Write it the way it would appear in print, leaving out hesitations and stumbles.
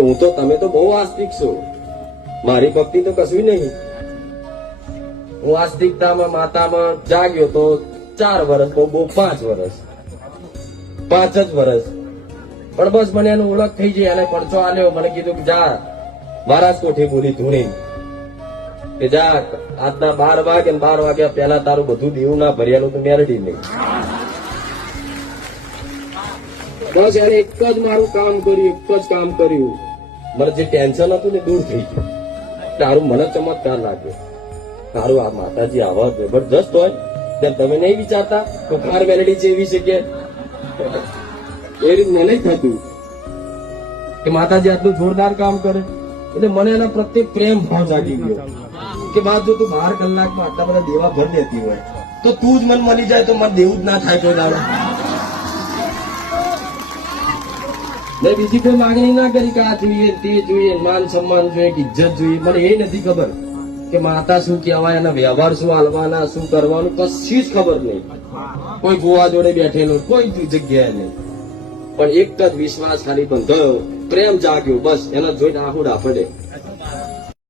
કે હું તો તમે તો બહુ આસ્તિક છો, મારી ભક્તિ તો કશું નહીં. હું આસ્તિકતામાં માતામાં જાગ્યો તો 4 વર્ષ, બહુ 5 વર્ષ, 5 જ વર્ષ. પણ બસ મને એનું ઓળખ થઈ જાય. અને પડચો આલ્યો, મને કીધું કે જા મહારાજ કોઠી બોલી ધૂણી કે જા આજના 12 વાગે, 12 વાગ્યા પહેલા તારું બધું દેવું ના ભર્યાનું તો મેરડી નહીં. બસ એને એક જ મારું કામ કર્યું, એક જ કામ કર્યું. મને જે ટેન્શન હતું ને દૂર થઈ ગયું. તારું મને ચમત્કાર લાગ્યો. તારું આ માતાજી આવા જબરજસ્ત હોય તેમ તમે નહીં વિચારતા તો કાર મેલેડી છે એવી છે કે એ રીત મને થતું કે માતાજી આટલું જોરદાર કામ કરે. એટલે મને એના પ્રત્યે પ્રેમ ભાવ જાગી ગયો કે બાદ જો તું 12 કલાકમાં આટલા બધા દેવા ભર દેતી હોય તો તું જ મને મળી જાય તો મને દેવું જ ના થાય કોઈ દાડો. મેં બીજી કોઈ માંગણી ના કરી કે આ જોઈએ તે જોઈએ, માન સન્માન જોઈએ કે ઇજ્જત જોઈએ. મને એ નથી ખબર કે માતા શું કહેવાય, એના વ્યવહાર શું હાલવાના, શું કરવાનું, કશી જ ખબર નહીં. કોઈ ગોવા જોડે બેઠેલો કોઈ જગ્યાએ નહીં. પણ એક જ વિશ્વાસ ખાલી બંધાયો, પ્રેમ જાગ્યો, બસ એના જોઈને આહુડા પડે.